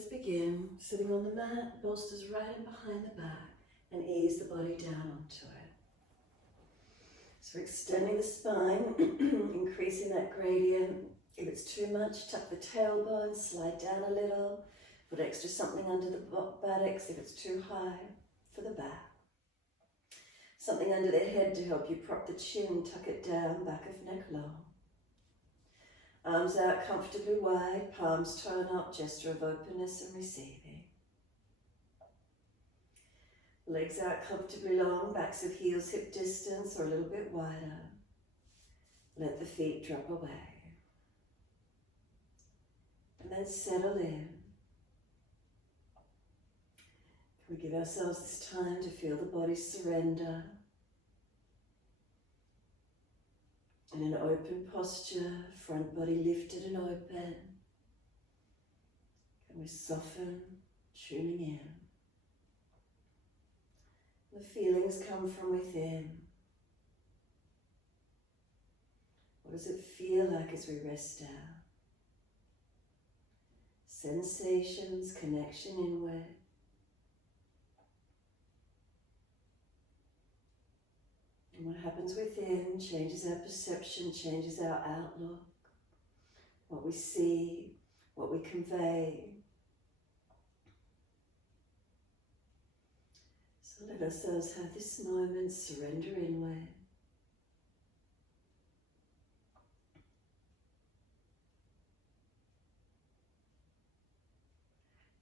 let's begin. Sitting on the mat, bolsters right in behind the back, and ease the body down onto it. So we're extending the spine, increasing that gradient. If it's too much, tuck the tailbone, slide down a little, put extra something under the buttocks if it's too high for the back. Something under the head to help you prop the chin, tuck it down, back of neck long. Arms out comfortably wide, palms turn up, gesture of openness and receiving. Legs out comfortably long, backs of heels hip distance or a little bit wider. Let the feet drop away. And then settle in. Can we give ourselves this time to feel the body surrender? In an open posture, front body lifted and open. Can we soften, tuning in? The feelings come from within. What does it feel like as we rest down? Sensations, connection inward. And what happens within changes our perception, changes our outlook, what we see, what we convey. So let ourselves have this moment, surrender inward.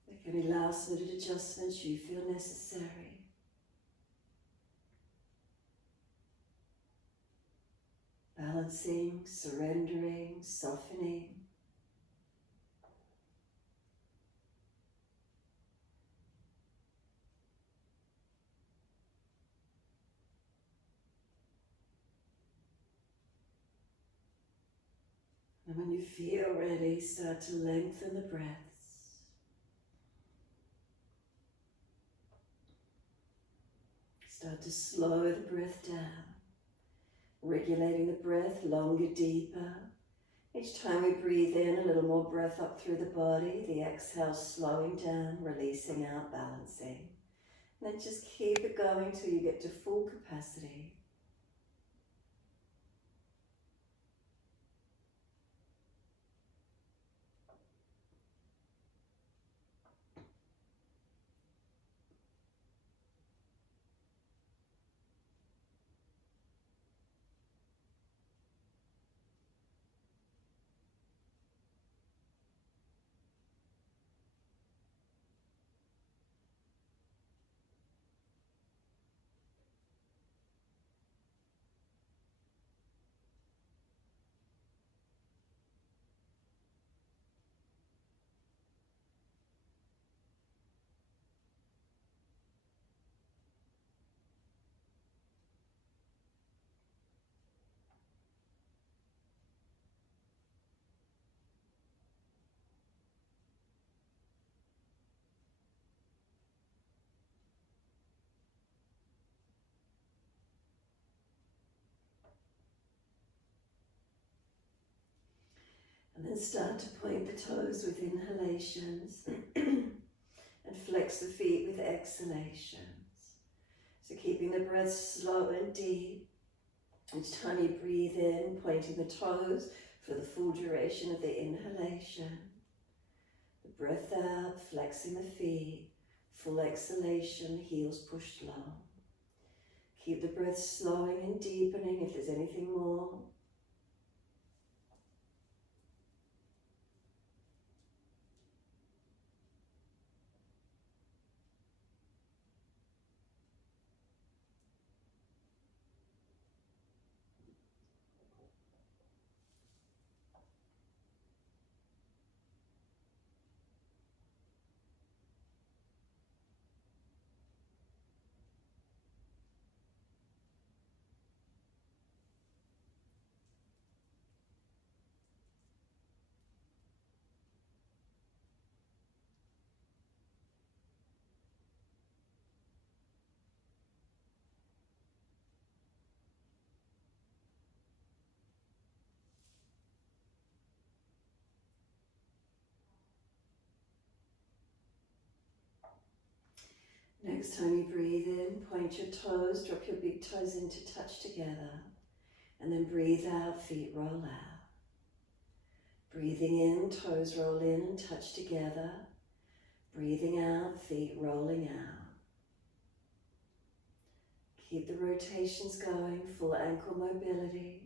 Make any last minute adjustments you feel necessary. Balancing, surrendering, softening. And when you feel ready, start to lengthen the breaths. Start to slow the breath down. Regulating the breath longer, deeper. Each time we breathe in, a little more breath up through the body. The exhale slowing down, releasing out, balancing. And then just keep it going till you get to full capacity. And then start to point the toes with inhalations and flex the feet with exhalations. So keeping the breath slow and deep. Each time you breathe in, pointing the toes for the full duration of the inhalation. The breath out, flexing the feet. Full exhalation, heels pushed long. Keep the breath slowing and deepening if there's anything more. Next time you breathe in, point your toes, drop your big toes in to touch together. And then breathe out, feet roll out. Breathing in, toes roll in and touch together. Breathing out, feet rolling out. Keep the rotations going, full ankle mobility.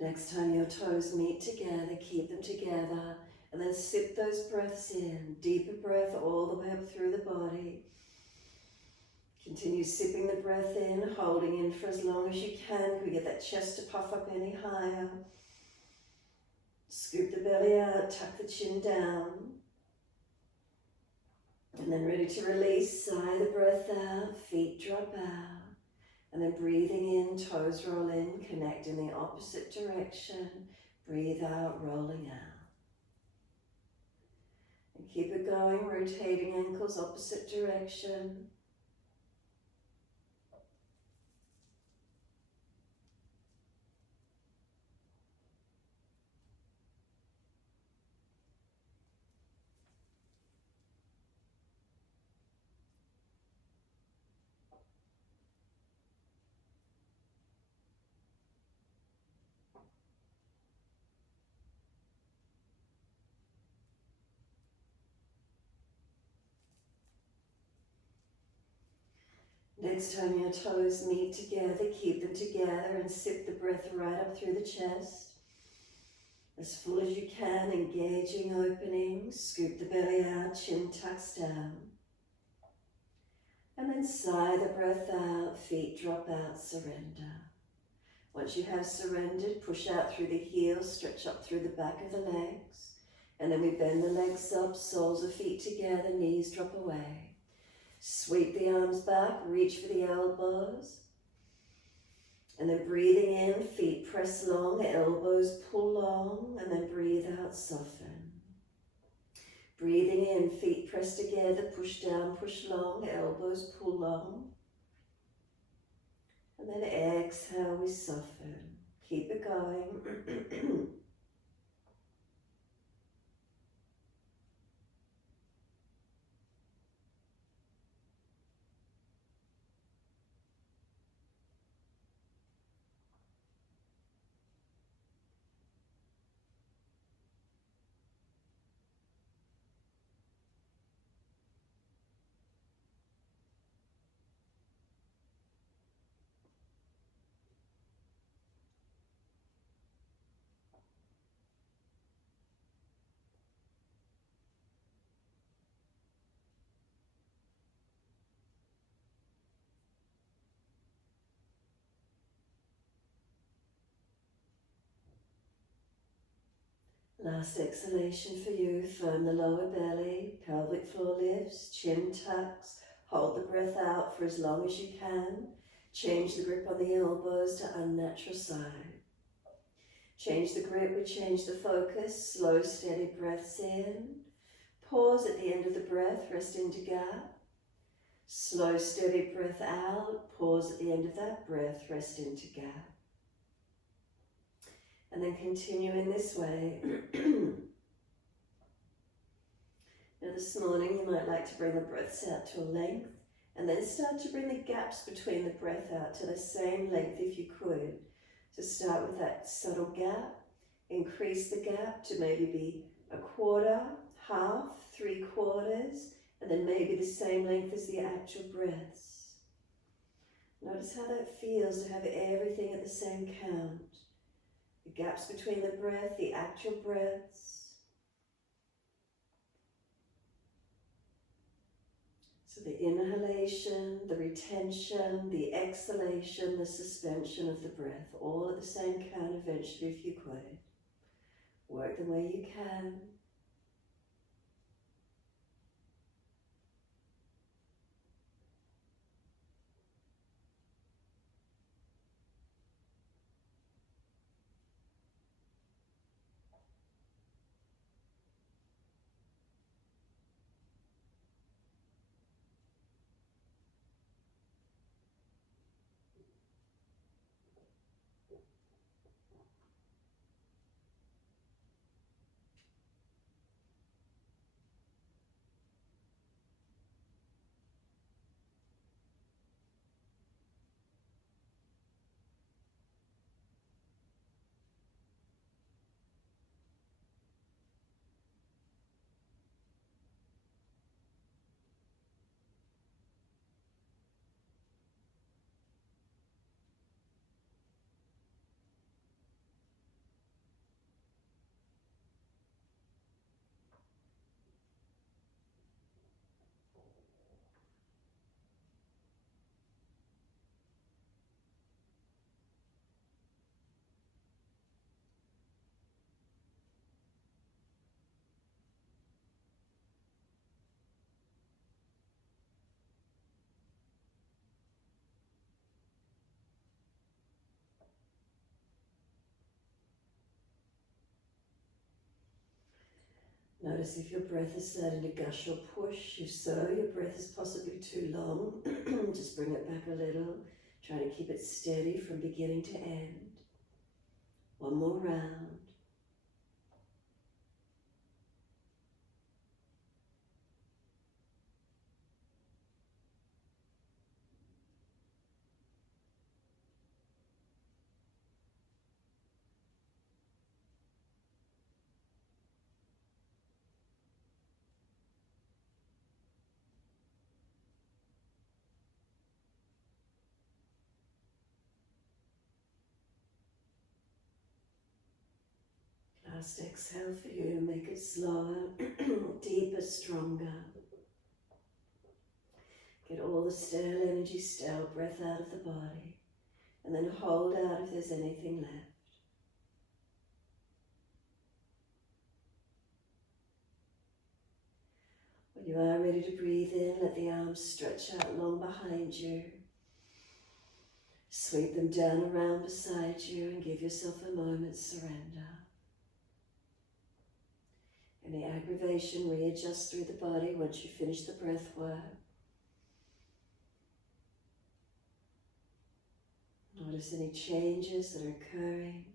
Next time your toes meet together, keep them together, and then sip those breaths in. Deeper breath all the way up through the body. Continue sipping the breath in, holding in for as long as you can. We get that chest to puff up any higher. Scoop the belly out, tuck the chin down. And then ready to release, sigh the breath out, feet drop out. And then breathing in, toes roll in, connect in the opposite direction. Breathe out, rolling out. And keep it going, rotating ankles opposite direction. Next time your toes meet together, keep them together and sip the breath right up through the chest. As full as you can, engaging opening, scoop the belly out, chin tucks down. And then sigh the breath out, feet drop out, surrender. Once you have surrendered, push out through the heels, stretch up through the back of the legs. And then we bend the legs up, soles of feet together, knees drop away. Sweep the arms back, reach for the elbows. And then breathing in, feet press long, elbows pull long, and then breathe out, soften. Breathing in, feet press together, push down, push long, elbows pull long. And then exhale, we soften. Keep it going. Last exhalation for you, firm the lower belly, pelvic floor lifts, chin tucks, hold the breath out for as long as you can. Change the grip on the elbows to unnatural side. Change the grip, we change the focus, slow steady breaths in. Pause at the end of the breath, rest into gap. Slow steady breath out, pause at the end of that breath, rest into gap. And then continue in this way. Now this morning you might like to bring the breaths out to a length and then start to bring the gaps between the breath out to the same length if you could. So start with that subtle gap, increase the gap to maybe be a quarter, half, 3/4, and then maybe the same length as the actual breaths. Notice how that feels to have everything at the same count. The gaps between the breath, the actual breaths. So the inhalation, the retention, the exhalation, the suspension of the breath, all at the same count eventually if you could. Work them where you can. Notice if your breath is starting to gush or push. If so, your breath is possibly too long. Just bring it back a little. Try to keep it steady from beginning to end. One more round. Last exhale for you. Make it slower, deeper, stronger. Get all the stale energy, stale breath out of the body. And then hold out if there's anything left. When you are ready to breathe in, let the arms stretch out long behind you. Sweep them down around beside you and give yourself a moment's surrender. Any aggravation, readjust through the body once you finish the breath work. Notice any changes that are occurring.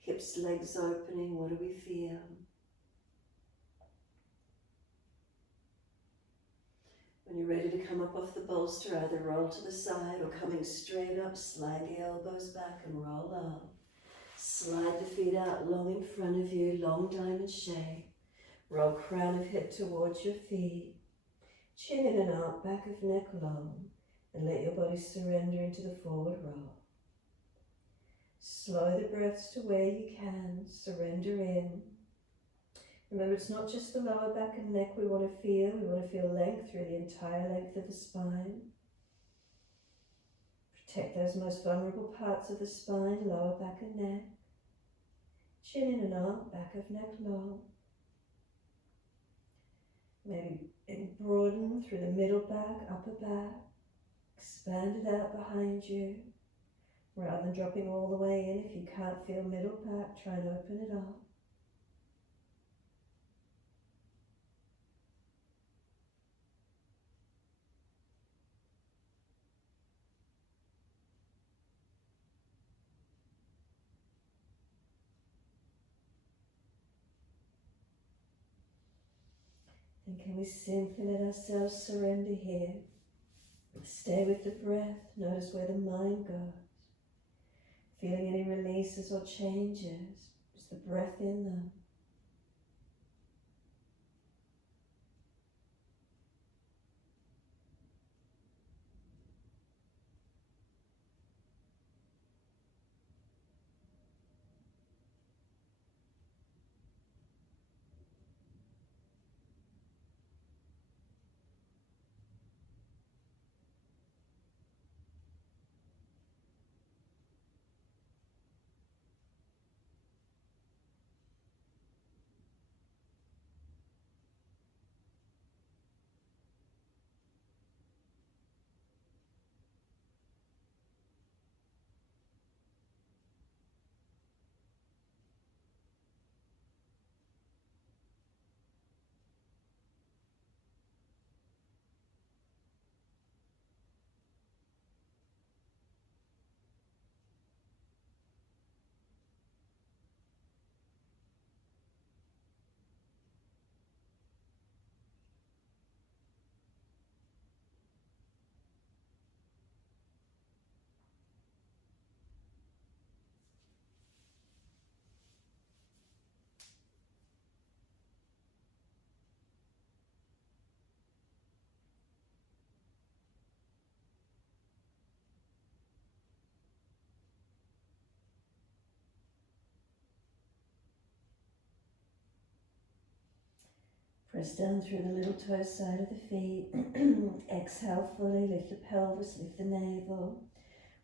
Hips, legs opening, what do we feel? When you're ready to come up off the bolster, either roll to the side or coming straight up, slide the elbows back and roll up. Slide the feet out long in front of you, long diamond shape. Roll crown of hip towards your feet. Chin in and out, back of neck long. And let your body surrender into the forward roll. Slow the breaths to where you can. Surrender in. Remember, it's not just the lower back and neck we want to feel. We want to feel length through the entire length of the spine. Protect those most vulnerable parts of the spine, lower back and neck. Chin in and out, back of neck long. Maybe broaden through the middle back, upper back. Expand it out behind you. Rather than dropping all the way in, if you can't feel middle back, try and open it up. And can we simply let ourselves surrender here? Stay with the breath. Notice where the mind goes. Feeling any releases or changes. Is the breath in them? Press down through the little toe side of the feet. Exhale fully, lift the pelvis, lift the navel.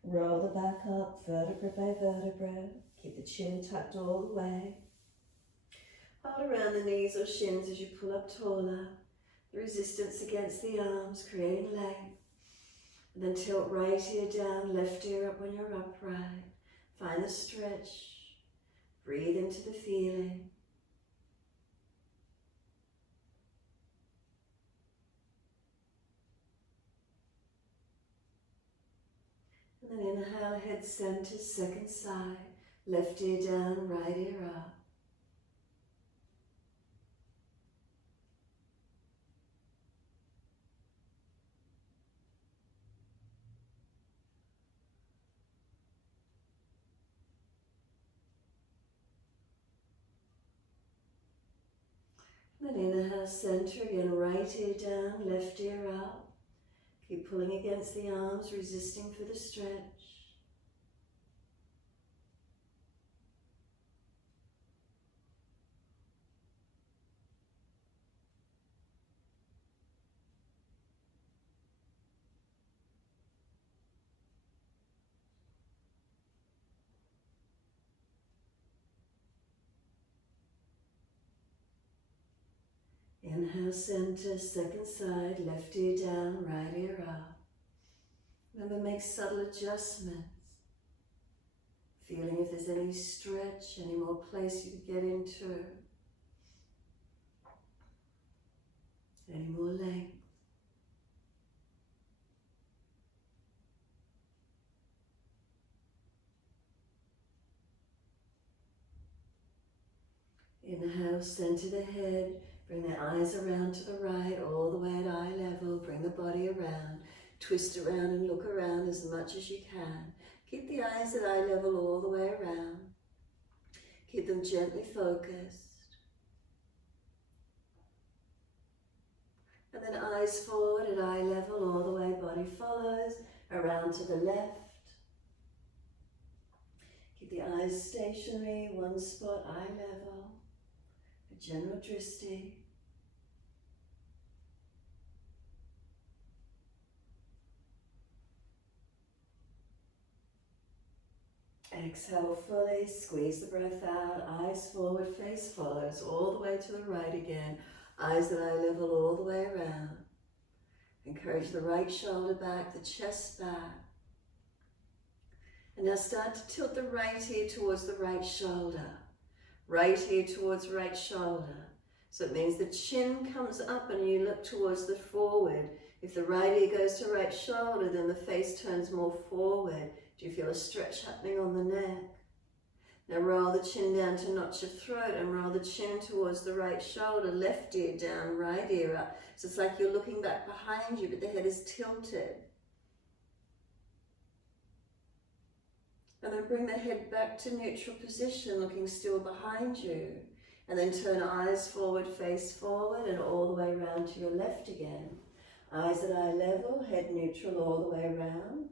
Roll the back up, vertebra by vertebra. Keep the chin tucked all the way. Hold around the knees or shins as you pull up taller. The resistance against the arms, creating length. And then tilt right ear down, left ear up when you're upright. Find the stretch. Breathe into the feeling. inhale, head center, second side. Left ear down, right ear up. Then inhale, center again, right ear down, left ear up. Keep pulling against the arms, resisting for the stretch. Inhale, center, second side, left ear down, right ear up. Remember, make subtle adjustments. Feeling if there's any stretch, any more place you could get into. Any more length. Inhale, center the head. Bring the eyes around to the right, all the way at eye level. Bring the body around. Twist around and look around as much as you can. Keep the eyes at eye level all the way around. Keep them gently focused. And then eyes forward at eye level, all the way, body follows. Around to the left. Keep the eyes stationary, one spot, eye level. A general Drishti. Exhale fully, squeeze the breath out, eyes forward, face follows, all the way to the right again. Eyes at eye level all the way around. Encourage the right shoulder back, the chest back. And now start to tilt the right ear towards the right shoulder. Right ear towards right shoulder. So it means the chin comes up and you look towards the forward. If the right ear goes to right shoulder, then the face turns more forward. Do you feel a stretch happening on the neck? Now roll the chin down to notch your throat and roll the chin towards the right shoulder, left ear down, right ear up. So it's like you're looking back behind you, but the head is tilted. And then bring the head back to neutral position, looking still behind you. And then turn eyes forward, face forward, and all the way around to your left again. Eyes at eye level, head neutral all the way around.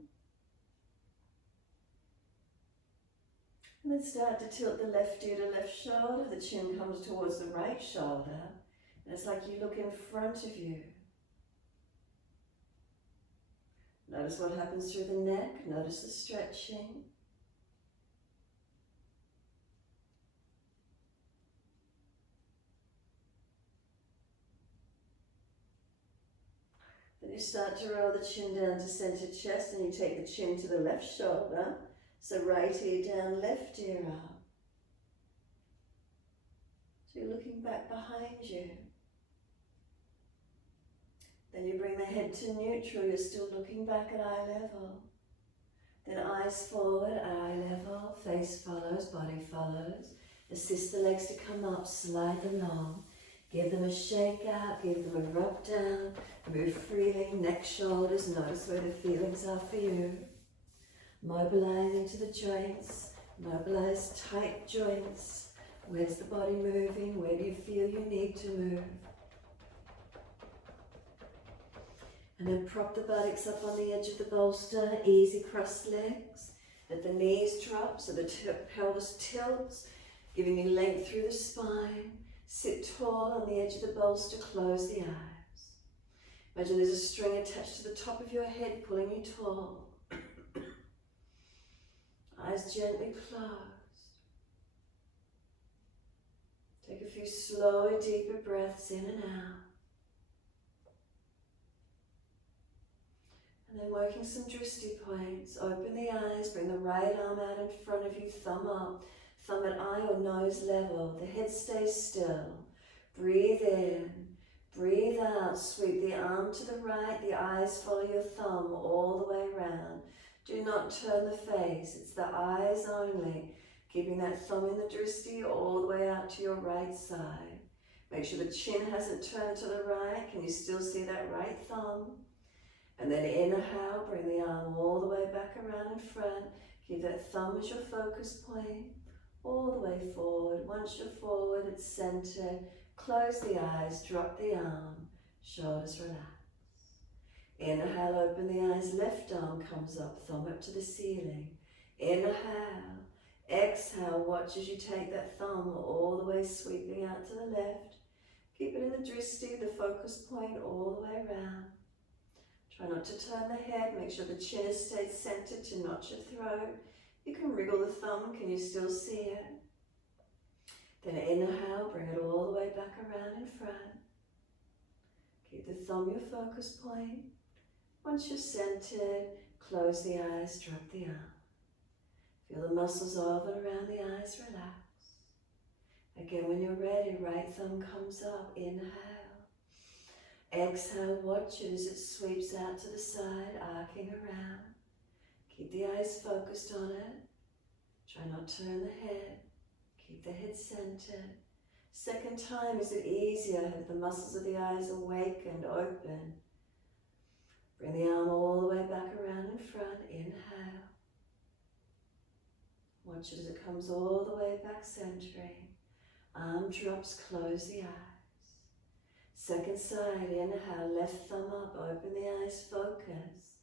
And then start to tilt the left ear to left shoulder. The chin comes towards the right shoulder. And it's like you look in front of you. Notice what happens through the neck. Notice the stretching. Then you start to roll the chin down to center chest and you take the chin to the left shoulder. So right ear down, left ear up. So you're looking back behind you. Then you bring the head to neutral, you're still looking back at eye level. Then eyes forward, eye level, face follows, body follows. Assist the legs to come up, slide them long. Give them a shake out, give them a rub down. Move freely, neck, shoulders, notice where the feelings are for you. Mobilize into the joints, mobilize tight joints. Where's the body moving? Where do you feel you need to move? And then prop the buttocks up on the edge of the bolster, easy crossed legs. Let the knees drop so the pelvis tilts, giving you length through the spine. Sit tall on the edge of the bolster, close the eyes. Imagine there's a string attached to the top of your head, pulling you tall. Eyes gently closed. Take a few slower, deeper breaths in and out. And then working some Drishti points. Open the eyes, bring the right arm out in front of you, thumb up. Thumb at eye or nose level. The head stays still. Breathe in, breathe out. Sweep the arm to the right, the eyes follow your thumb all the way around. Do not turn the face, it's the eyes only. Keeping that thumb in the Drishti all the way out to your right side. Make sure the chin hasn't turned to the right. Can you still see that right thumb? And then inhale, bring the arm all the way back around in front. Keep that thumb as your focus point, all the way forward. Once you're forward, it's centered. Close the eyes, drop the arm, shoulders relax. Inhale, open the eyes, left arm comes up, thumb up to the ceiling. Inhale, exhale, watch as you take that thumb all the way sweeping out to the left. Keep it in the Drishti, the focus point all the way around. Try not to turn the head, make sure the chin has stayed centered to notch your throat. You can wriggle the thumb, can you still see it? Then inhale, bring it all the way back around in front. Keep the thumb your focus point. Once you're centered, close the eyes, drop the arm. Feel the muscles of and around the eyes relax. Again, when you're ready, right thumb comes up, inhale. Exhale, watch it as it sweeps out to the side, arcing around. Keep the eyes focused on it. Try not to turn the head. Keep the head centered. Second time, is it easier? Have the muscles of the eyes awakened, open. Bring the arm all the way back around in front. Inhale. Watch it as it comes all the way back, centering. Arm drops, close the eyes. Second side, inhale, left thumb up, open the eyes, focus.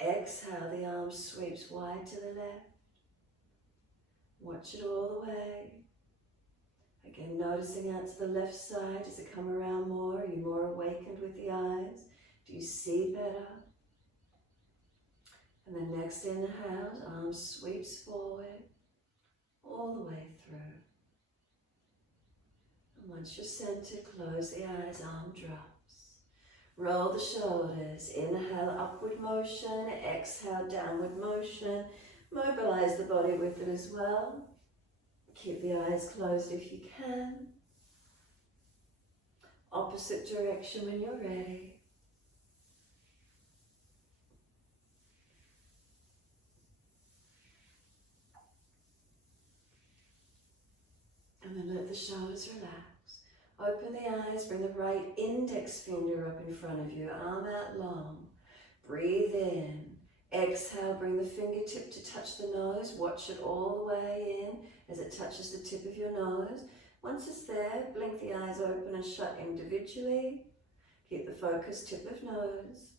Exhale, the arm sweeps wide to the left. Watch it all the way. Again, noticing out to the left side, does it come around more? Are you more awakened with the eyes? Do you see better? And then next inhale, arm sweeps forward, all the way through. And once you're centered, close the eyes, arm drops. Roll the shoulders, inhale, upward motion, exhale, downward motion. Mobilize the body with it as well. Keep the eyes closed if you can. Opposite direction when you're ready. And then let the shoulders relax. Open the eyes, bring the right index finger up in front of you, arm out long. Breathe in. Exhale, bring the fingertip to touch the nose. Watch it all the way in as it touches the tip of your nose. Once it's there, blink the eyes open and shut individually. Keep the focus, tip of nose.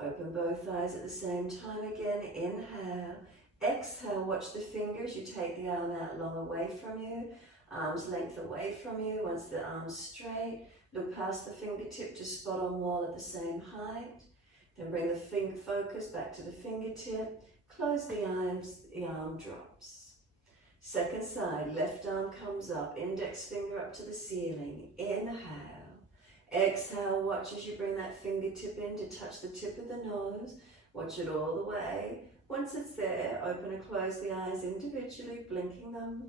Open both eyes at the same time again. Inhale. Exhale, watch the fingers. You take the arm out long away from you. Arm's length away from you. Once the arm's straight, look past the fingertip to spot on wall at the same height. Then bring the finger focus back to the fingertip. Close the arm drops. Second side, left arm comes up, index finger up to the ceiling. Inhale. Exhale, watch as you bring that fingertip in to touch the tip of the nose. Watch it all the way. Once it's there, open and close the eyes individually, blinking them.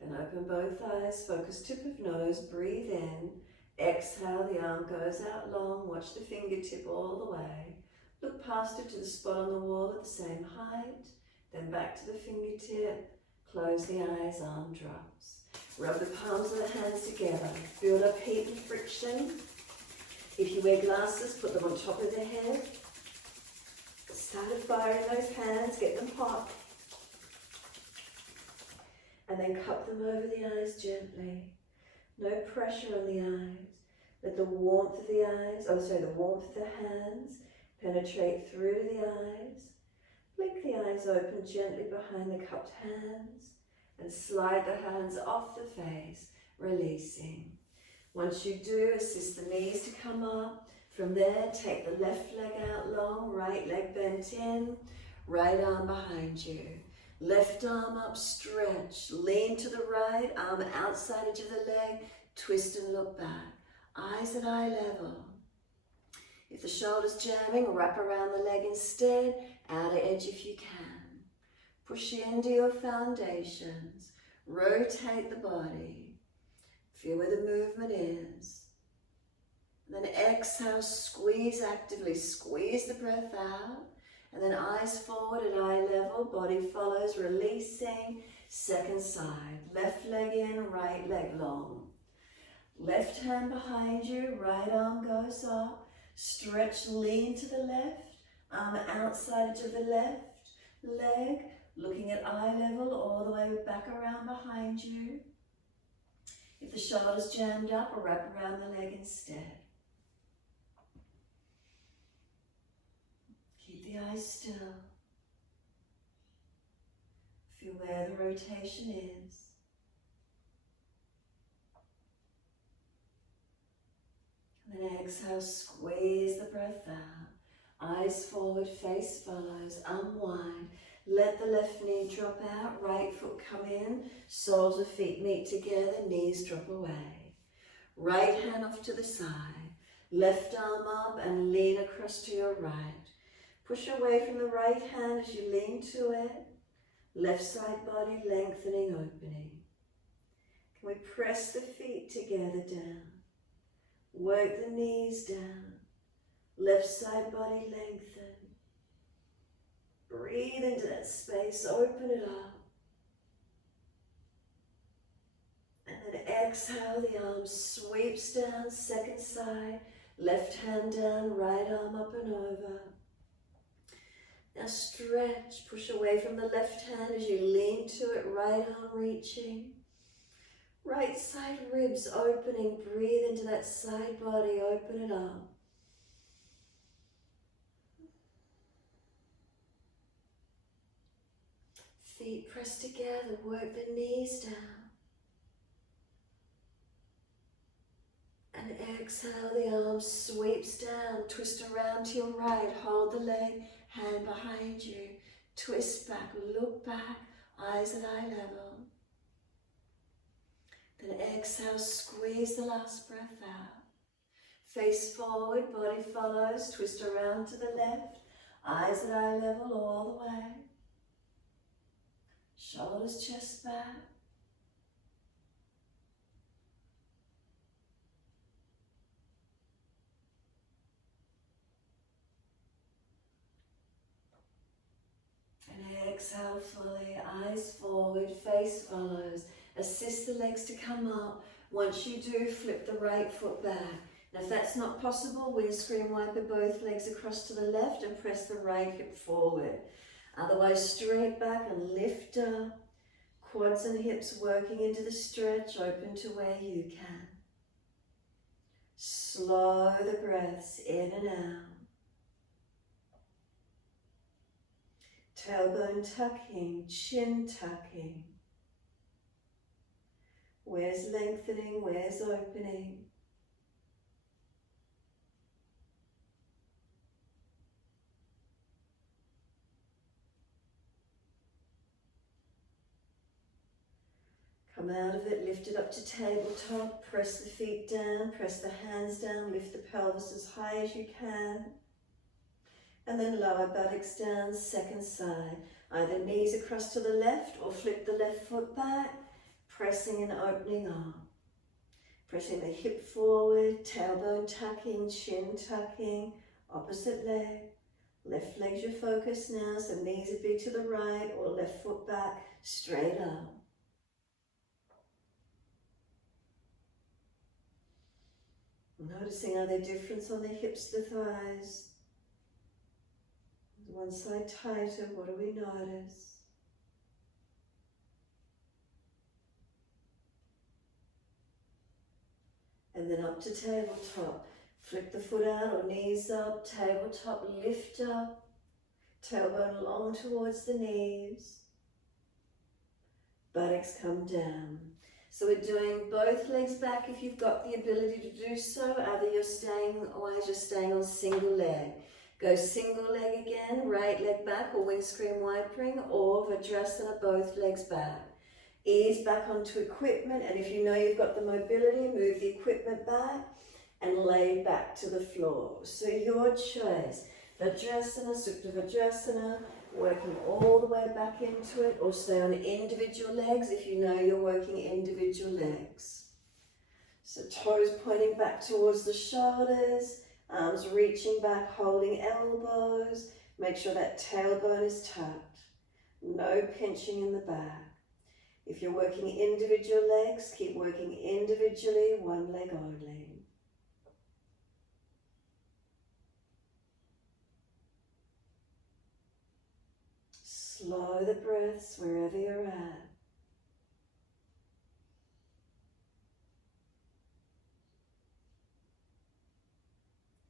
Then open both eyes, focus tip of nose, breathe in. Exhale, the arm goes out long, watch the fingertip all the way. Look past it to the spot on the wall at the same height. Then back to the fingertip, close the eyes, arm drops. Rub the palms of the hands together. Build up heat and friction. If you wear glasses, put them on top of the head. Start a fire in those hands, get them hot. And then cup them over the eyes gently. No pressure on the eyes. Let the warmth of the eyes, the warmth of the hands penetrate through to the eyes. Blink the eyes open gently behind the cupped hands. And slide the hands off the face, releasing. Once you do, assist the knees to come up. From there, take the left leg out long, right leg bent in, right arm behind you. Left arm up, stretch, lean to the right, arm outside edge of the leg, twist and look back. Eyes at eye level. If the shoulder's jamming, wrap around the leg instead, outer edge if you can. Push into your foundations. Rotate the body. Feel where the movement is. And then exhale, squeeze actively. Squeeze the breath out. And then eyes forward at eye level. Body follows, releasing. Second side. Left leg in, right leg long. Left hand behind you, right arm goes up. Stretch, lean to the left. Arm outside to the left leg. Looking at eye level all the way back around behind you. If the shoulder's jammed up, wrap around the leg instead. Keep the eyes still. Feel where the rotation is. And then exhale, squeeze the breath out. Eyes forward, face follows, unwind. Let the left knee drop out, right foot come in, soles of feet meet together, knees drop away. Right hand off to the side, left arm up and lean across to your right. Push away from the right hand as you lean to it. Left side body lengthening, opening. Can we press the feet together down? Work the knees down. Left side body lengthen. Breathe into that space, open it up. And then exhale, the arm sweeps down, second side. Left hand down, right arm up and over. Now stretch, push away from the left hand as you lean to it, right arm reaching. Right side ribs opening, breathe into that side body, open it up. Feet pressed together, work the knees down. And exhale, the arm sweeps down, twist around to your right, hold the leg, hand behind you, twist back, look back, eyes at eye level. Then exhale, squeeze the last breath out. Face forward, body follows, twist around to the left, eyes at eye level all the way. Shoulders, chest back. And exhale fully, eyes forward, face follows. Assist the legs to come up. Once you do, flip the right foot back. And if that's not possible, windscreen wiper both legs across to the left and press the right hip forward. Otherwise, straight back and lift up. Quads and hips working into the stretch, open to where you can. Slow the breaths in and out. Tailbone tucking, chin tucking. Where's lengthening, where's opening? Come out of it, lift it up to tabletop, press the feet down, press the hands down, lift the pelvis as high as you can. And then lower buttocks down, second side. Either knees across to the left or flip the left foot back, pressing and opening up. Pressing the hip forward, tailbone tucking, chin tucking, opposite leg. Left leg's your focus now, so knees would be to the right or left foot back, straight up. Noticing, are there difference on the hips, the thighs? One side tighter, what do we notice? And then up to tabletop. Flip the foot out or knees up, tabletop, lift up. Tailbone long towards the knees. Buttocks come down. So we're doing both legs back if you've got the ability to do so. Either you're staying, otherwise you're staying on single leg. Go single leg again, right leg back or windscreen wipering, or Vajrasana, both legs back. Ease back onto equipment, and if you know you've got the mobility, move the equipment back and lay back to the floor. So your choice, Vajrasana, Supta Vajrasana, Working all the way back into it, or stay on individual legs if you know you're working individual legs. So toes pointing back towards the shoulders, arms reaching back, holding elbows. Make sure that tailbone is tucked. No pinching in the back. If you're working individual legs, keep working individually, one leg only. Slow the breaths wherever you're at.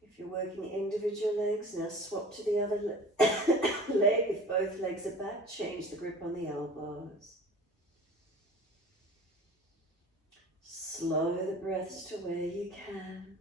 If you're working individual legs, now swap to the other leg. If both legs are back, change the grip on the elbows. Slow the breaths to where you can.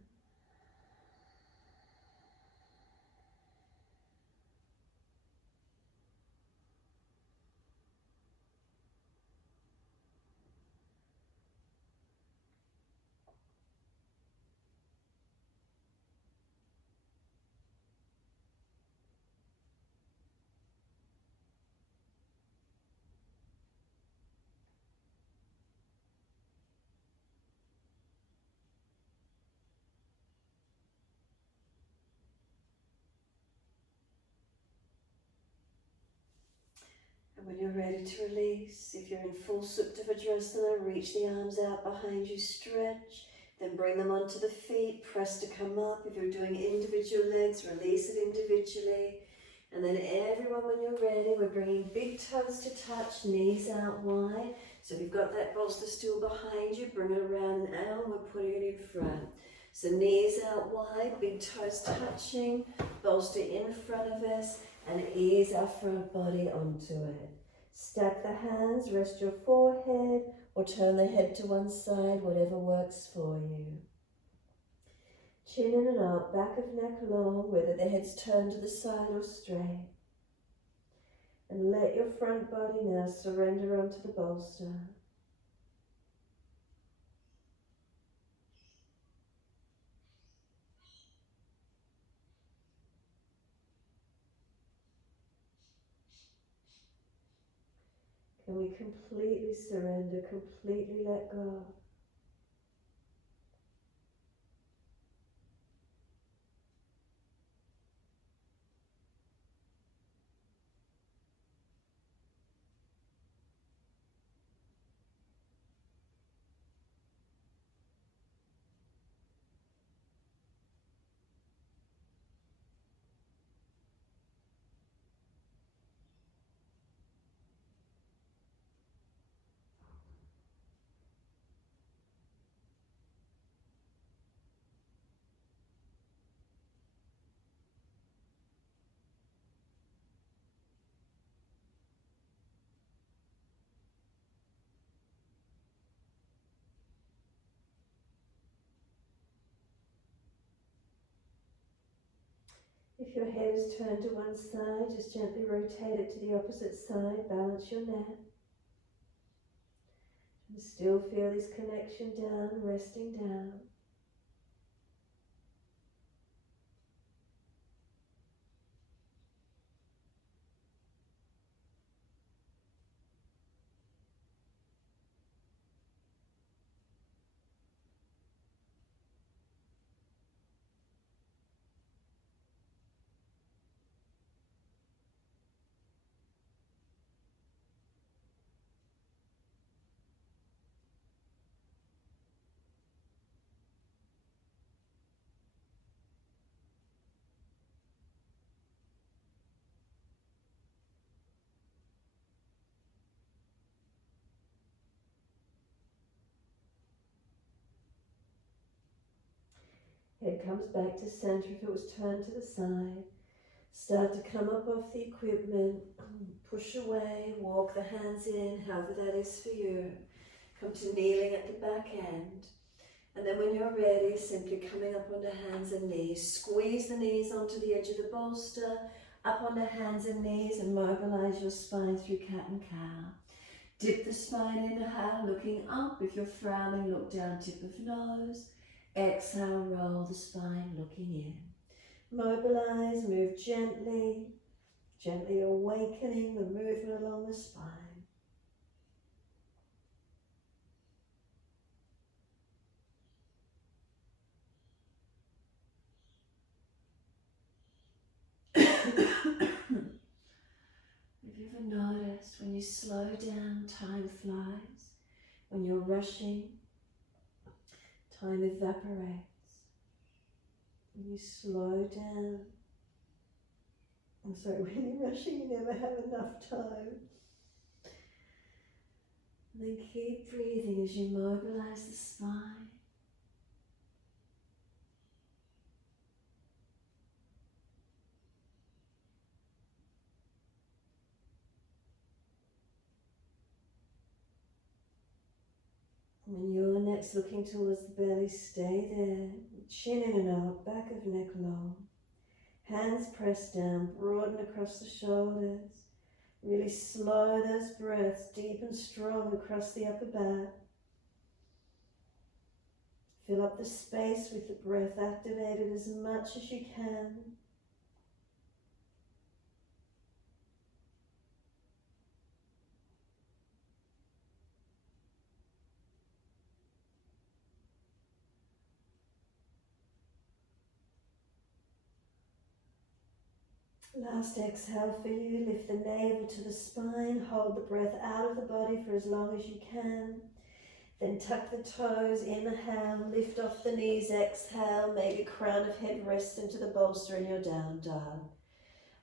And when you're ready to release, if you're in full Supta Vajrasana, reach the arms out behind you, stretch, then bring them onto the feet, press to come up. If you're doing individual legs, release it individually. And then everyone, when you're ready, we're bringing big toes to touch, knees out wide. So if you've got that bolster stool behind you, bring it around now, and we're putting it in front. So knees out wide, big toes touching, bolster in front of us, and ease our front body onto it. Stack the hands, rest your forehead, or turn the head to one side, whatever works for you. Chin in and up, back of neck long, whether the head's turned to the side or straight. And let your front body now surrender onto the bolster. Can we completely surrender, completely let go? If your head is turned to one side, just gently rotate it to the opposite side, balance your neck. And still feel this connection down, resting down. Head comes back to center if it was turned to the side. Start to come up off the equipment, push away, walk the hands in, however that is for you. Come to kneeling at the back end. And then when you're ready, simply coming up onto hands and knees. Squeeze the knees onto the edge of the bolster, up onto hands and knees, and mobilize your spine through cat and cow. Dip the spine, inhale, looking up. If you're frowning, look down, tip of nose. Exhale, roll the spine, looking in. Mobilize, move gently. Gently awakening the movement along the spine. Have you ever noticed when you slow down, time flies? When you're rushing, time evaporates. When you slow down, when you're rushing, you never have enough time. And then keep breathing as you mobilize the spine. When you're next looking towards the belly, stay there. Chin in and out, back of neck long. Hands pressed down, broaden across the shoulders. Really slow those breaths deep and strong across the upper back. Fill up the space with the breath activated as much as you can. Last exhale for you, lift the navel to the spine, hold the breath out of the body for as long as you can. Then tuck the toes, inhale, lift off the knees, exhale, maybe crown of head rest into the bolster in your down dog.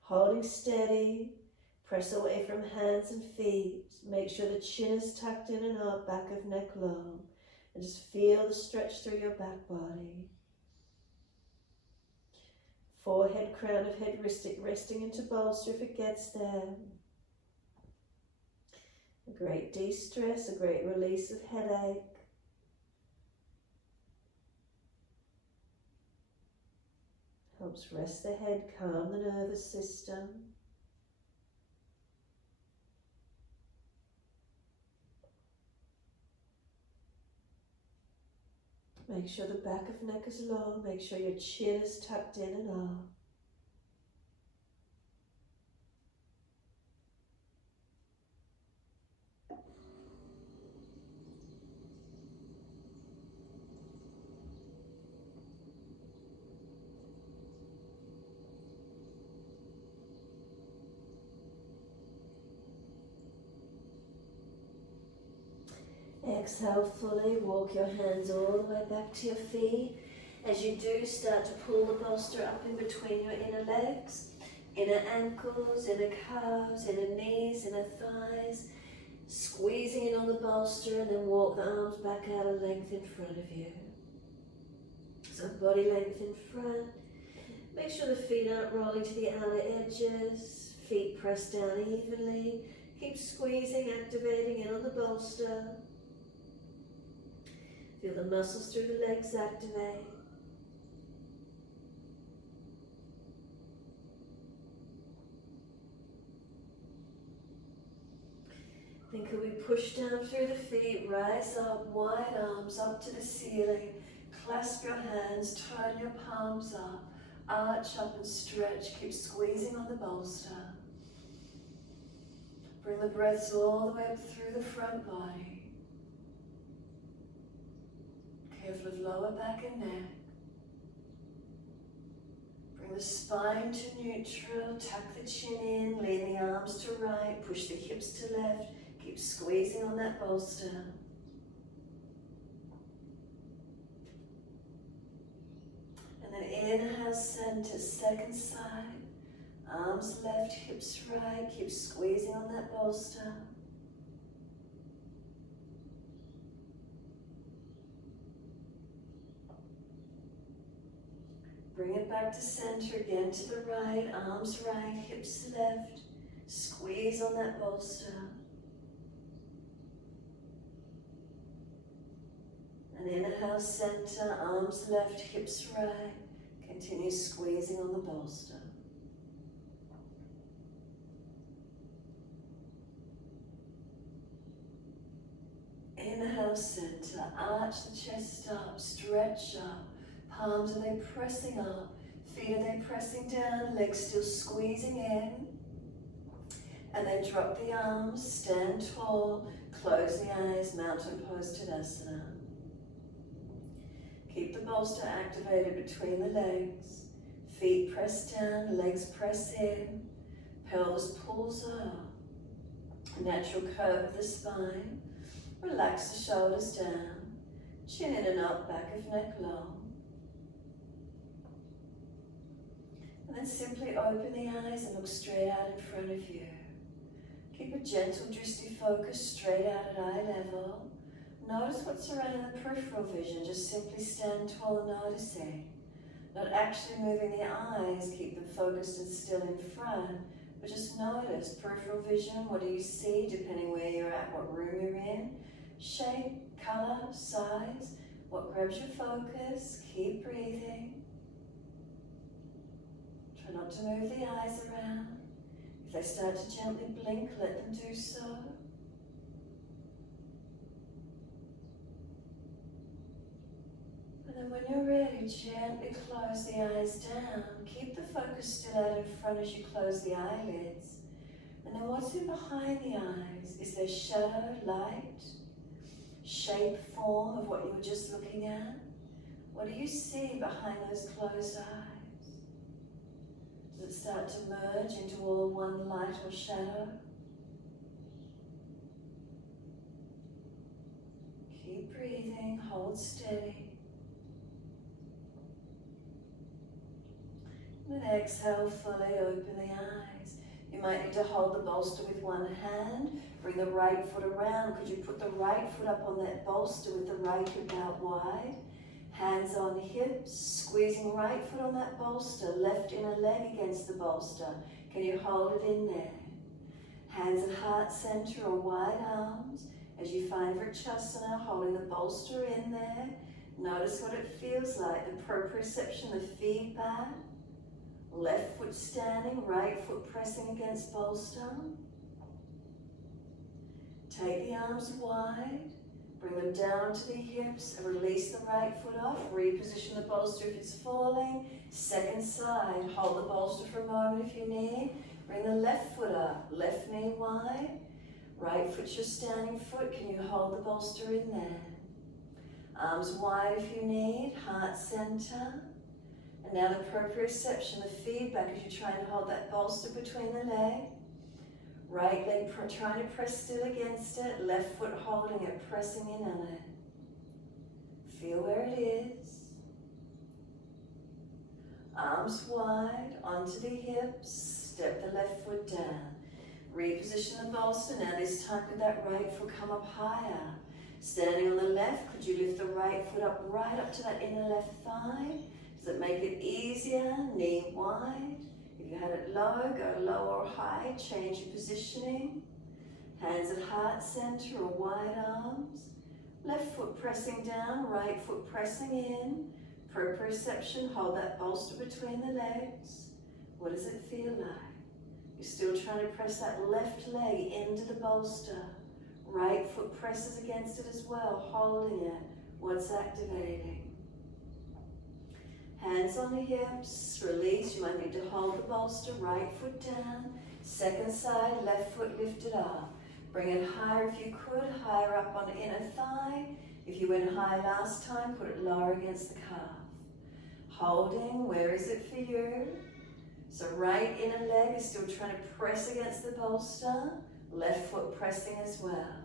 Holding steady, press away from hands and feet. Make sure the chin is tucked in and up, back of neck long. And just feel the stretch through your back body. Forehead, crown of head resting into bolster if it gets there. A great de-stress, a great release of headache. Helps rest the head, calm the nervous system. Make sure the back of neck is long. Make sure your chin is tucked in and up. Exhale fully, walk your hands all the way back to your feet. As you do, start to pull the bolster up in between your inner legs, inner ankles, inner calves, inner knees, inner thighs. Squeezing in on the bolster and then walk the arms back out of length in front of you. So body length in front. Make sure the feet aren't rolling to the outer edges. Feet pressed down evenly. Keep squeezing, activating in on the bolster. Feel the muscles through the legs activate. Then could we push down through the feet, rise up, wide arms up to the ceiling. Clasp your hands, turn your palms up, arch up and stretch. Keep squeezing on the bolster. Bring the breaths all the way up through the front body. Careful of lower back and neck. Bring the spine to neutral, tuck the chin in, lean the arms to right, push the hips to left. Keep squeezing on that bolster. And then inhale, center, second side. Arms left, hips right. Keep squeezing on that bolster. Bring it back to center again to the right. Arms right, hips left. Squeeze on that bolster. And inhale, center, arms left, hips right. Continue squeezing on the bolster. Inhale, center, arch the chest up, stretch up. Palms, are they pressing up? Feet, are they pressing down? Legs still squeezing in. And then drop the arms, stand tall, close the eyes, mountain pose Tadasana. Keep the bolster activated between the legs. Feet press down, legs press in, pelvis pulls up. Natural curve of the spine. Relax the shoulders down, chin in and up, back of neck long. And then simply open the eyes and look straight out in front of you. Keep a gentle Drishti focus straight out at eye level. Notice what's surrounding the peripheral vision. Just simply stand tall and noticing. Not actually moving the eyes, keep them focused and still in front, but just notice peripheral vision. What do you see depending where you're at, what room you're in? Shape, color, size, what grabs your focus. Keep breathing. Try not to move the eyes around. If they start to gently blink, let them do so. And then when you're ready, gently close the eyes down. Keep the focus still out in front as you close the eyelids. And then what's in behind the eyes? Is there shadow, light, shape, form of what you were just looking at? What do you see behind those closed eyes? Does it start to merge into all one light or shadow? Keep breathing, hold steady. And then exhale fully, open the eyes. You might need to hold the bolster with one hand. Bring the right foot around. Could you put the right foot up on that bolster with the right hip out wide? Hands on hips, squeezing right foot on that bolster, left inner leg against the bolster. Can you hold it in there? Hands at heart center or wide arms. As you find Vrichyasana, holding the bolster in there. Notice what it feels like, the proprioception, the feedback. Left foot standing, right foot pressing against bolster. Take the arms wide, bring them down to the hips and release the right foot off. Reposition the bolster if it's falling. Second side, hold the bolster for a moment if you need. Bring the left foot up, left knee wide. Right foot's your standing foot. Can you hold the bolster in there? Arms wide if you need, heart center. And now the proprioception, the feedback as you're trying to hold that bolster between the leg. Right leg trying to press still against it. Left foot holding it, pressing in on it. Feel where it is. Arms wide, onto the hips. Step the left foot down. Reposition the bolster. Now this time could that right foot come up higher. Standing on the left, could you lift the right foot up right up to that inner left thigh? Does it make it easier? Knee wide. If you had it low, go low or high. Change your positioning. Hands at heart center or wide arms. Left foot pressing down, right foot pressing in. Proprioception, hold that bolster between the legs. What does it feel like? You're still trying to press that left leg into the bolster. Right foot presses against it as well, holding it. What's activating? Hands on the hips, release. You might need to hold the bolster, right foot down. Second side, left foot lifted up. Bring it higher if you could, higher up on the inner thigh. If you went high last time, put it lower against the calf. Holding, where is it for you? So right inner leg is still trying to press against the bolster. Left foot pressing as well.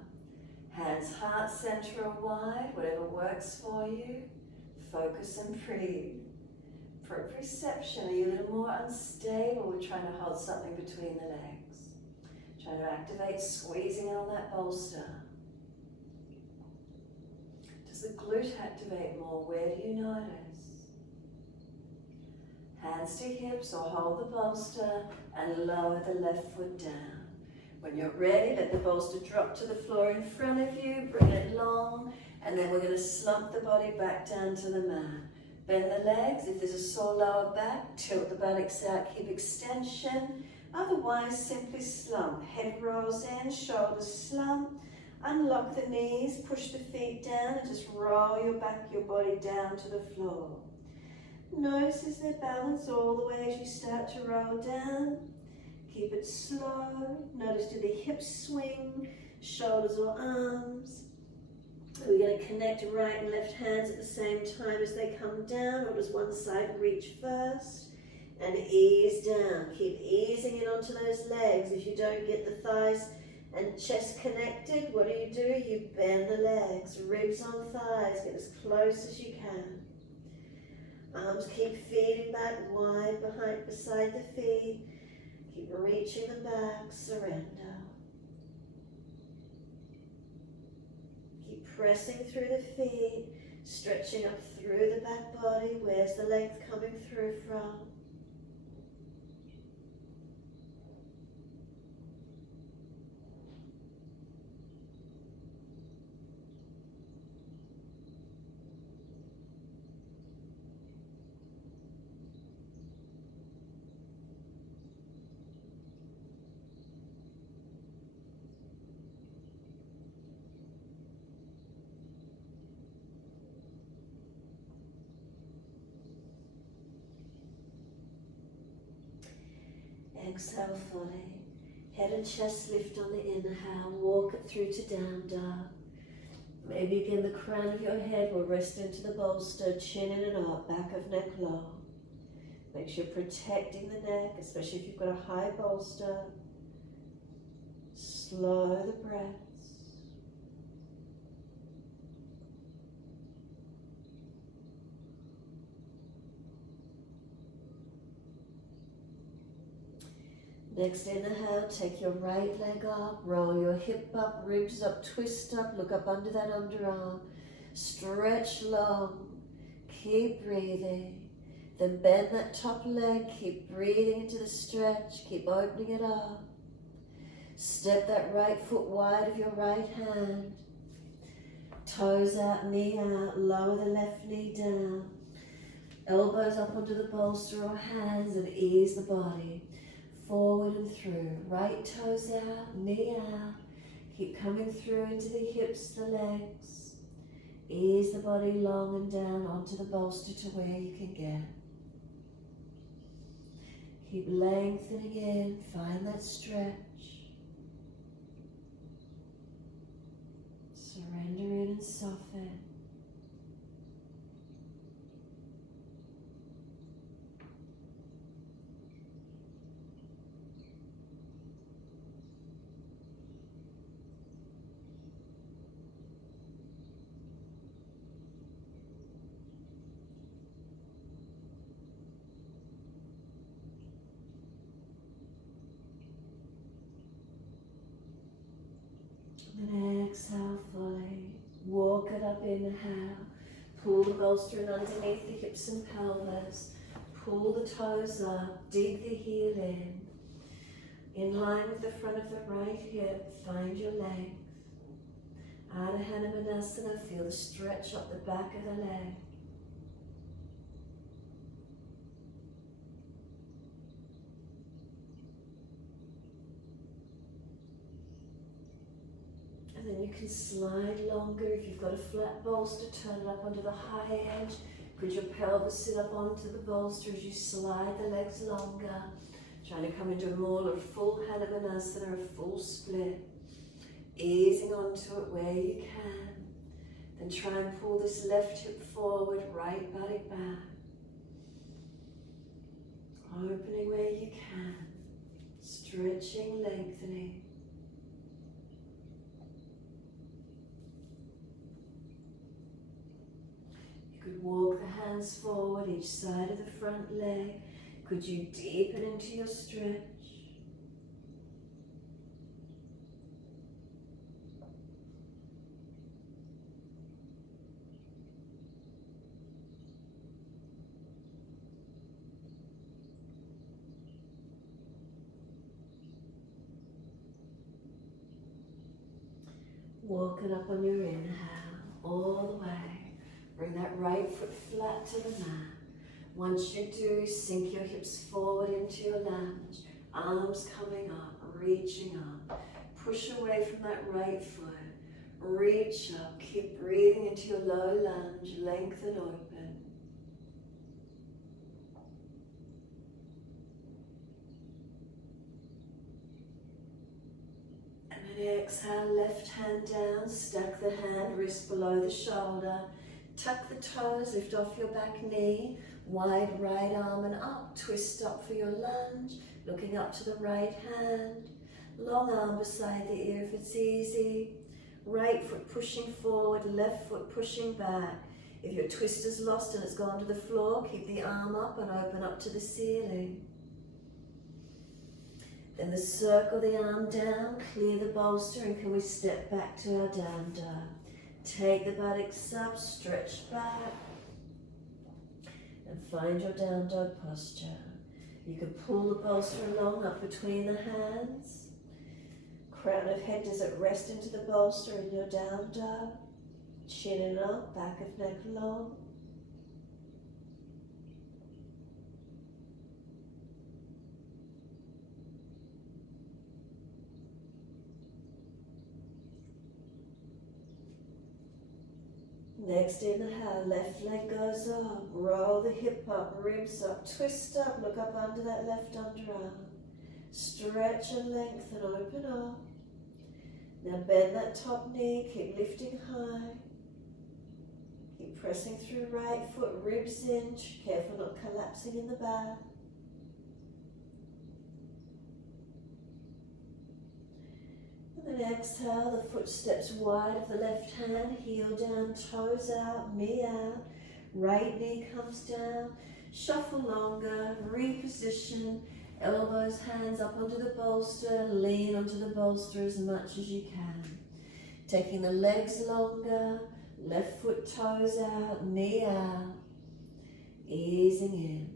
Hands heart center or wide, whatever works for you. Focus and breathe. Proprioception, are you a little more unstable? We're trying to hold something between the legs. Trying to activate, squeezing on that bolster. Does the glute activate more? Where do you notice? Hands to hips or hold the bolster and lower the left foot down. When you're ready, let the bolster drop to the floor in front of you, bring it long, and then we're going to slump the body back down to the mat. Bend the legs. If there's a sore lower back, tilt the buttocks out, keep extension. Otherwise, simply slump. Head rolls in, shoulders slump. Unlock the knees, push the feet down, and just roll your body down to the floor. Notice is there balance all the way as you start to roll down. Keep it slow. Notice, do the hips swing, shoulders or arms? We're going to connect right and left hands at the same time as they come down, or does one side reach first? And ease down. Keep easing in onto those legs. If you don't get the thighs and chest connected, what do? You bend the legs, ribs on thighs, get as close as you can. Arms keep feeding back wide beside the feet. Keep reaching them back, surrender. Keep pressing through the feet, stretching up through the back body. Where's the length coming through from? Exhale fully. Head and chest lift on the inhale. Walk it through to down dog. Maybe again the crown of your head will rest into the bolster, chin in and up, back of neck low. Make sure you're protecting the neck, especially if you've got a high bolster. Slow the breaths. Next inhale, take your right leg up, roll your hip up, ribs up, twist up, look up under that underarm, stretch long, keep breathing. Then bend that top leg, keep breathing into the stretch, keep opening it up. Step that right foot wide of your right hand. Toes out, knee out, lower the left knee down. Elbows up onto the bolster or hands and ease the body. Forward and through, right toes out, knee out. Keep coming through into the hips, the legs. Ease the body long and down onto the bolster to where you can get. Keep lengthening in, find that stretch. Surrender in and soften. And exhale fully. Walk it up, inhale. Pull the bolster in underneath the hips and pelvis. Pull the toes up, dig the heel in. In line with the front of the right hip, find your length. Adho Hanumanasana, feel the stretch up the back of the leg. And then you can slide longer. If you've got a flat bolster, turn it up onto the high edge. Could your pelvis sit up onto the bolster as you slide the legs longer? Trying to come into more of a full Hanumanasana, a full split. Easing onto it where you can. Then try and pull this left hip forward, right body back. Opening where you can. Stretching, lengthening. Could walk the hands forward, each side of the front leg. Could you deepen into your stretch? Walk it up on your inhale, all the way. Bring that right foot flat to the mat. Once you do, sink your hips forward into your lunge. Arms coming up, reaching up. Push away from that right foot. Reach up. Keep breathing into your low lunge. Lengthen open. And then exhale, left hand down, stack the hand, wrist below the shoulder. Tuck the toes, lift off your back knee, wide right arm and up. Twist up for your lunge, looking up to the right hand. Long arm beside the ear if it's easy. Right foot pushing forward, left foot pushing back. If your twist is lost and it's gone to the floor, keep the arm up and open up to the ceiling. Then the circle the arm down, clear the bolster, and can we step back to our down dog? Take the buttocks up, stretch back, and find your down dog posture. You can pull the bolster along up between the hands. Crown of head, does it rest into the bolster in your down dog? Chin and up, back of neck long. Next inhale, left leg goes up, roll the hip up, ribs up, twist up, look up under that left underarm. Stretch and lengthen, open up. Now bend that top knee, keep lifting high. Keep pressing through right foot, ribs in, careful not collapsing in the back. And then exhale, the footsteps wide of the left hand, heel down, toes out, knee out. Right knee comes down, shuffle longer, reposition, elbows, hands up onto the bolster, lean onto the bolster as much as you can. Taking the legs longer, left foot toes out, knee out, easing in.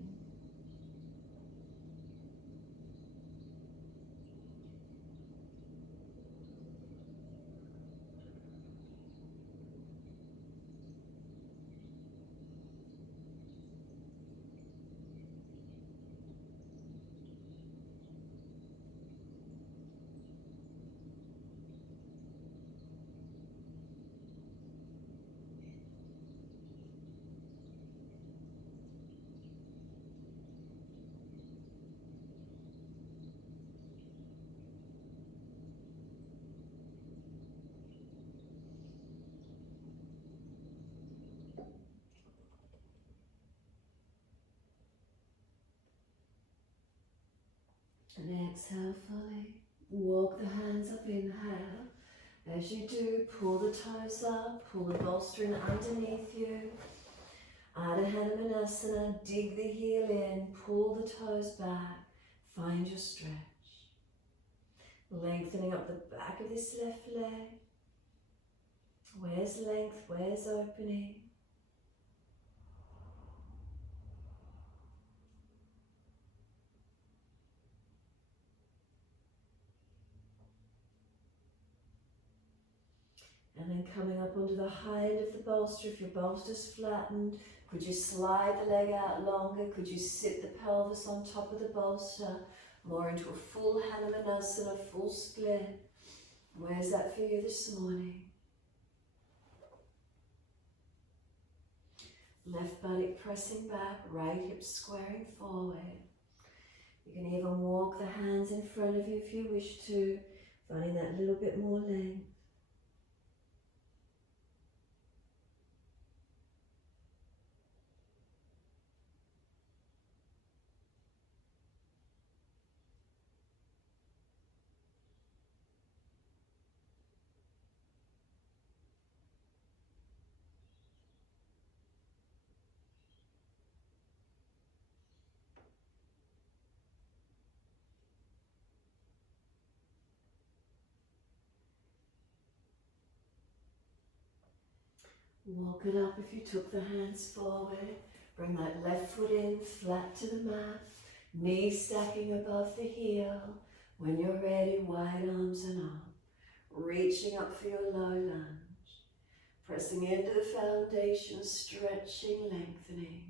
And exhale fully. Walk the hands up, inhale. As you do, pull the toes up, pull the bolster in underneath you. Ardha Hanumanasana, dig the heel in, pull the toes back, find your stretch. Lengthening up the back of this left leg. Where's length, where's opening? And then coming up onto the high end of the bolster. If your bolster's flattened, could you slide the leg out longer? Could you sit the pelvis on top of the bolster? More into a full Hanumanasana, full split. Where's that for you this morning? Left buttock pressing back, right hip squaring forward. You can even walk the hands in front of you if you wish to, finding that little bit more length. Walk it up if you took the hands forward. Bring that left foot in, flat to the mat. Knee stacking above the heel. When you're ready, wide arms and up. Reaching up for your low lunge. Pressing into the foundation, stretching, lengthening.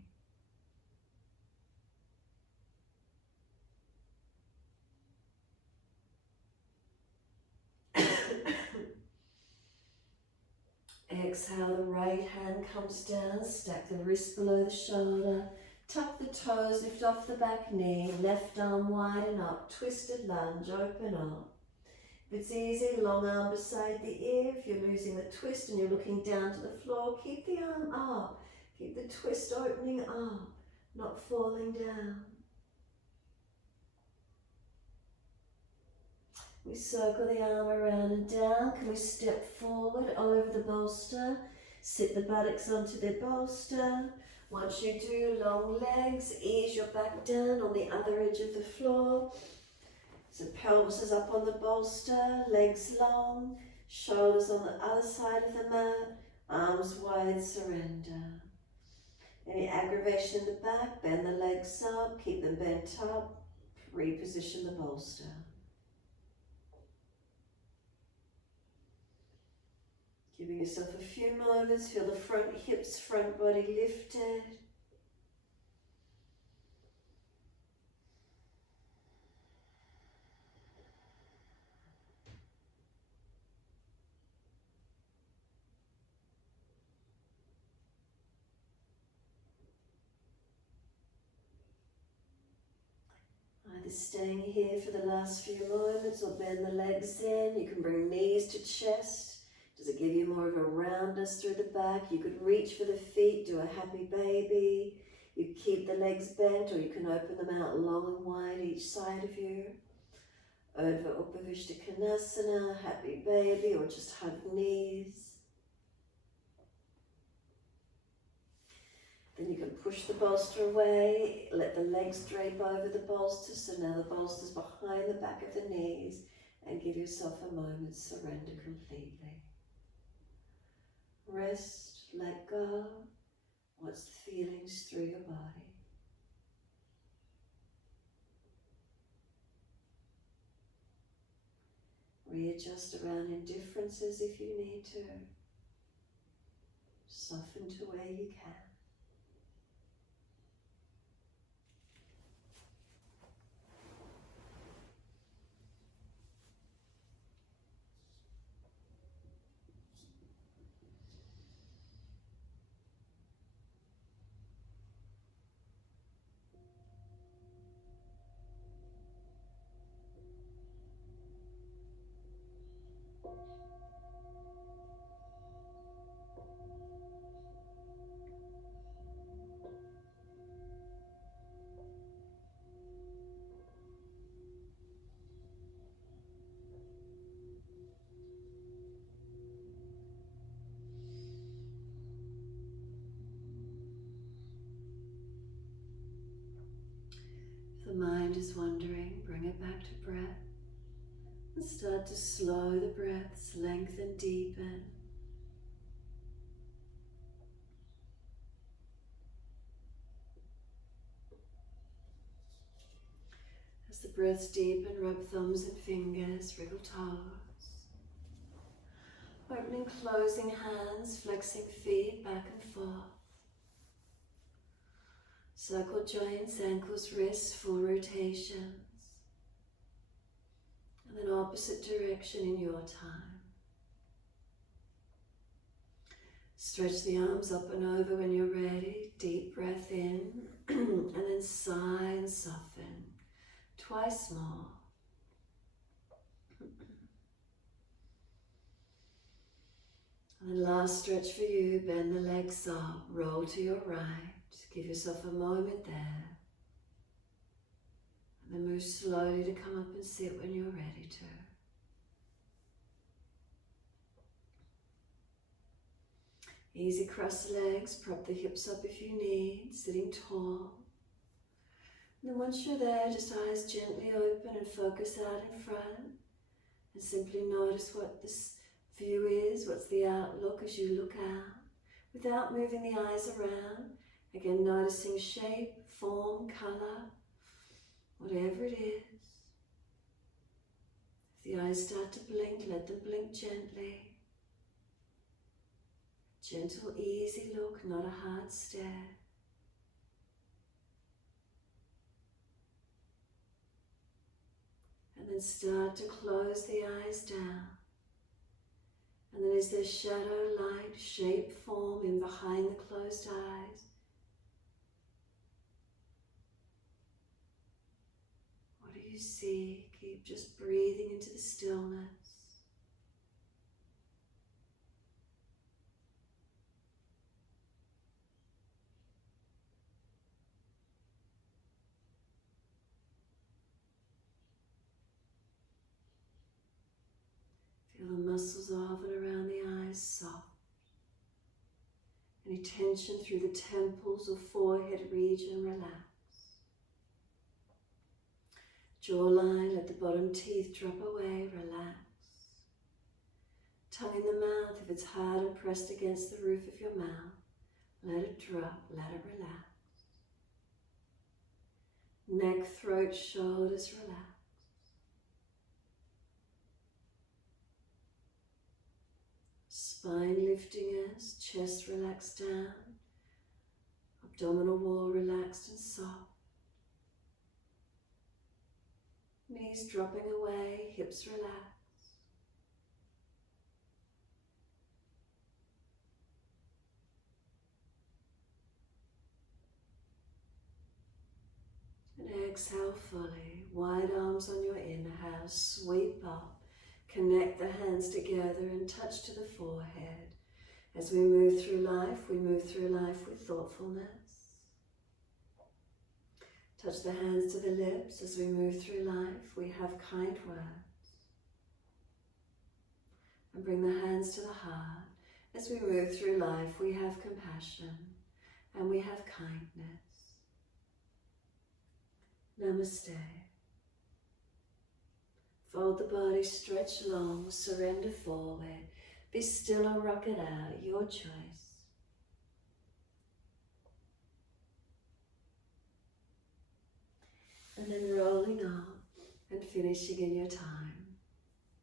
Exhale, the right hand comes down, stack the wrist below the shoulder, tuck the toes, lift off the back knee, left arm wide and up, twisted lunge, open up. If it's easy, long arm beside the ear. If you're losing the twist and you're looking down to the floor, keep the arm up. Keep the twist opening up, not falling down. We circle the arm around and down. Can we step forward over the bolster? Sit the buttocks onto the bolster. Once you do, long legs, ease your back down on the other edge of the floor. So pelvis is up on the bolster, legs long, shoulders on the other side of the mat, arms wide, surrender. Any aggravation in the back, bend the legs up, keep them bent up, reposition the bolster. Giving yourself a few moments, feel the front hips, front body lifted. Either staying here for the last few moments or bend the legs in. You can bring knees to chest. Does it give you more of a roundness through the back? You could reach for the feet, do a happy baby. You keep the legs bent, or you can open them out long and wide each side of you. Urdhva Upavishta Konasana, happy baby, or just hug knees. Then you can push the bolster away, let the legs drape over the bolster, so now the bolster's behind the back of the knees, and give yourself a moment, surrender completely. Rest, let go. What's the feelings through your body? Readjust around indifferences if you need to. Soften to where you can. If the mind is wandering, bring it back to breath. And start to slow the breaths, lengthen, deepen. As the breaths deepen, rub thumbs and fingers, wriggle toes. Opening, closing hands, flexing feet back and forth. Circle joints, ankles, wrists, full rotations. And then opposite direction in your time. Stretch the arms up and over when you're ready. Deep breath in, and then sigh and soften. Twice more. And then last stretch for you, bend the legs up, roll to your right. Give yourself a moment there. And then move slowly to come up and sit when you're ready to. Easy cross legs, prop the hips up if you need, sitting tall. And then once you're there, just eyes gently open and focus out in front. And simply notice what this view is, what's the outlook as you look out, without moving the eyes around. Again, noticing shape, form, colour, whatever it is. If the eyes start to blink, let them blink gently. Gentle, easy look, not a hard stare. And then start to close the eyes down. And then is there shadow, light, shape, form in behind the closed eyes? What are you see. Keep just breathing into the stillness. Feel the muscles of and around the eyes soft. Any tension through the temples or forehead region, relax. Jawline, let the bottom teeth drop away, relax. Tongue in the mouth, if it's hard and pressed against the roof of your mouth, let it drop, let it relax. Neck, throat, shoulders, relax. Spine lifting as, chest relaxed down, abdominal wall relaxed and soft. Knees dropping away, hips relaxed. And exhale fully, wide arms on your inner house, sweep up. Connect the hands together and touch to the forehead. As we move through life with thoughtfulness. Touch the hands to the lips. As we move through life, we have kind words. And bring the hands to the heart. As we move through life, we have compassion and we have kindness. Namaste. Fold the body, stretch long, surrender forward. Be still or rock it out, your choice. And then rolling on and finishing in your time.